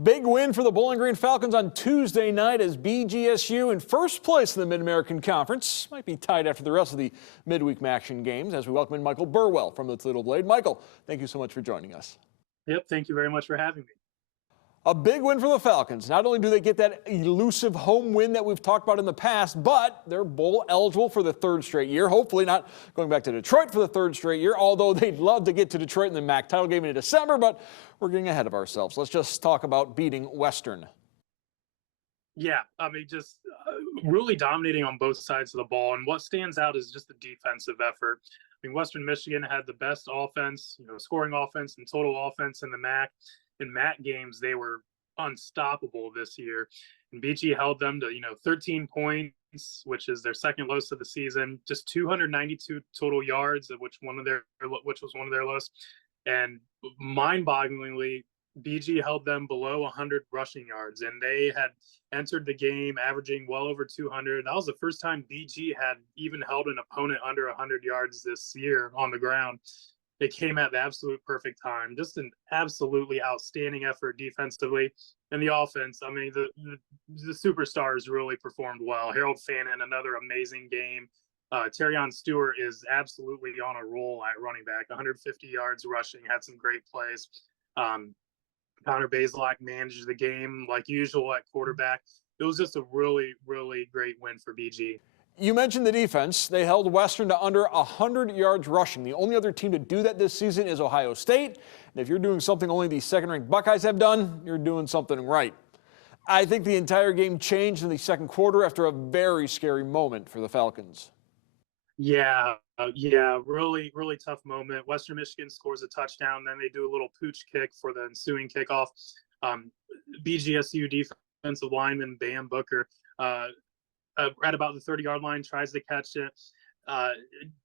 Big win for the Bowling Green Falcons on Tuesday night as BGSU in first place in the Mid-American Conference. Might be tied after the rest of the midweek action games as we welcome in Michael Burwell from the Toledo Blade. Michael, thank you so much for joining us. Yep, thank you very much for having me. A big win for the Falcons. Not only do they get that elusive home win that we've talked about in the past, but they're bowl eligible for the third straight year. Hopefully not going back to Detroit for the third straight year, although they'd love to get to Detroit in the MAC title game in December, but we're getting ahead of ourselves. Let's just talk about beating Western. Yeah, I mean, just really dominating on both sides of the ball. And what stands out is just the defensive effort. I mean, Western Michigan had the best offense, scoring offense and total offense in the MAC. In MAC games, they were unstoppable this year. And BG held them to, 13 points, which is their second lowest of the season, just 292 total yards, which was one of their lowest. And mind-bogglingly, BG held them below 100 rushing yards, and they had entered the game averaging well over 200. That was the first time BG had even held an opponent under 100 yards this year on the ground. It came at the absolute perfect time. Just an absolutely outstanding effort defensively. And the offense, I mean, the superstars really performed well. Harold Fannin, another amazing game. Terrion Stewart is absolutely on a roll at running back, 150 yards rushing, had some great plays. Connor Bazelak managed the game like usual at quarterback. It was just a really, really great win for BG. You mentioned the defense. They held Western to under 100 yards rushing. The only other team to do that this season is Ohio State. And if you're doing something only the second-ranked Buckeyes have done, you're doing something right. I think the entire game changed in the second quarter after a very scary moment for the Falcons. Yeah, really, really tough moment. Western Michigan scores a touchdown, then they do a little pooch kick for the ensuing kickoff. BGSU defensive lineman Bam Booker at about the 30-yard line tries to catch it.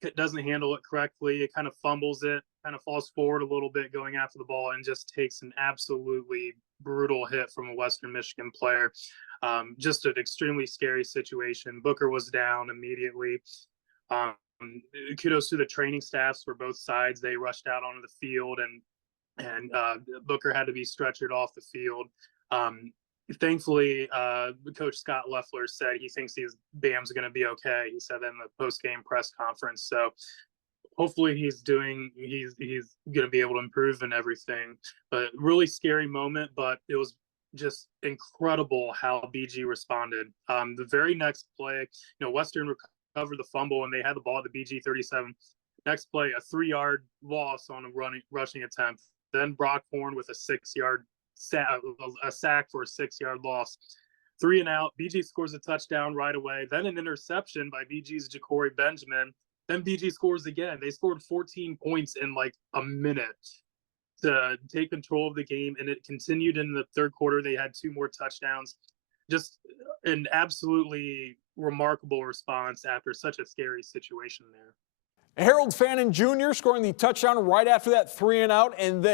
It doesn't handle it correctly. It kind of fumbles it, kind of falls forward a little bit going after the ball, and just takes an absolutely brutal hit from a Western Michigan player. Just an extremely scary situation. Booker was down immediately. Kudos to the training staffs for both sides. They rushed out onto the field, and Booker had to be stretchered off the field. Thankfully, Coach Scott Leffler said he thinks Bam's going to be okay. He said that in the post-game press conference. So hopefully he's going to be able to improve and everything. But really scary moment, but it was just incredible how BG responded. The very next play, Western recovered the fumble and they had the ball at the BG 37. Next play, a 3-yard loss on a rushing attempt. Then Brock Horn with a sack for a 6-yard loss. 3 and out. BG scores a touchdown right away. Then an interception by BG's Ja'Cory Benjamin. Then BG scores again. They scored 14 points in like a minute to take control of the game, and it continued in the third quarter. They had 2 more touchdowns. Just an absolutely remarkable response after such a scary situation there. Harold Fannin Jr. scoring the touchdown right after that 3-and-out and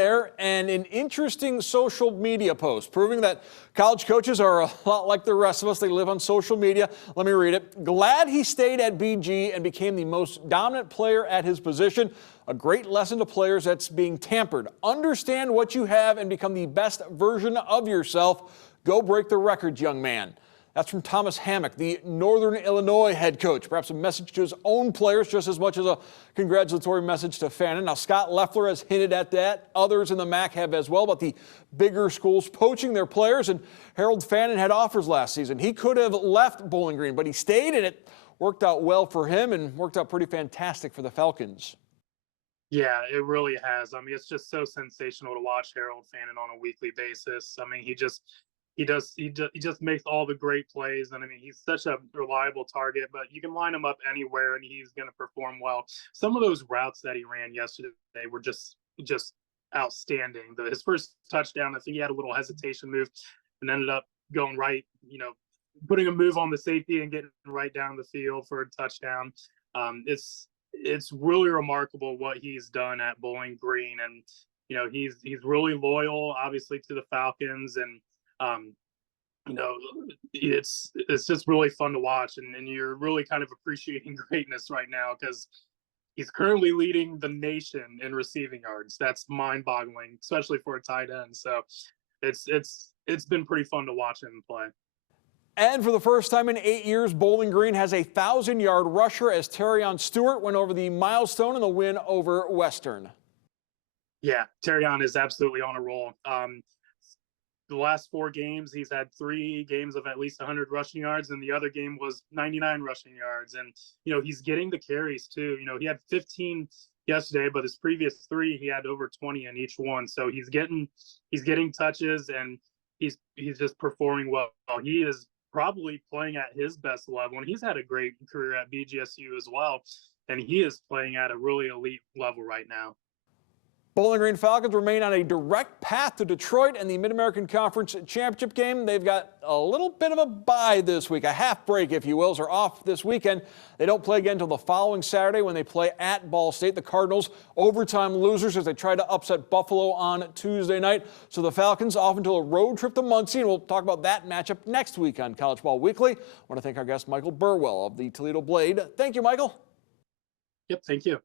an interesting social media post proving that college coaches are a lot like the rest of us. They live on social media. Let me read it. Glad he stayed at BG and became the most dominant player at his position. A great lesson to players that's being tampered. Understand what you have and become the best version of yourself. Go break the records, young man. That's from Thomas Hammock, the Northern Illinois head coach. Perhaps a message to his own players just as much as a congratulatory message to Fannin. Now, Scott Leffler has hinted at that. Others in the MAC have as well, but the bigger schools poaching their players. And Harold Fannin had offers last season. He could have left Bowling Green, but he stayed, and it worked out well for him and worked out pretty fantastic for the Falcons. Yeah, it really has. I mean, it's just so sensational to watch Harold Fannin on a weekly basis. I mean, he just makes all the great plays, and I mean, he's such a reliable target, but you can line him up anywhere and he's going to perform well. Some of those routes that he ran yesterday were just outstanding. His first touchdown, I think he had a little hesitation move and ended up going right, putting a move on the safety and getting right down the field for a touchdown. It's really remarkable what he's done at Bowling Green, and he's really loyal, obviously, to the Falcons, and it's just really fun to watch, and you're really kind of appreciating greatness right now because he's currently leading the nation in receiving yards. That's mind-boggling, especially for a tight end. So it's it's been pretty fun to watch him play. And for the first time in 8 years, Bowling Green has a 1,000-yard rusher as Terrion Stewart went over the milestone in the win over Western. Yeah, Terrion is absolutely on a roll. The last 4 games, he's had 3 games of at least 100 rushing yards, and the other game was 99 rushing yards. And, he's getting the carries too. He had 15 yesterday, but his previous 3, he had over 20 in each one. So he's getting touches, and he's just performing well. He is probably playing at his best level, and he's had a great career at BGSU as well. And he is playing at a really elite level right now. Bowling Green Falcons remain on a direct path to Detroit and the Mid-American Conference Championship game. They've got a little bit of a bye this week, a half break, if you will. Are off this weekend. They don't play again until the following Saturday when they play at Ball State. The Cardinals overtime losers as they try to upset Buffalo on Tuesday night. So the Falcons off until a road trip to Muncie, and we'll talk about that matchup next week on College Ball Weekly. I want to thank our guest Michael Burwell of the Toledo Blade. Thank you, Michael. Yep, thank you.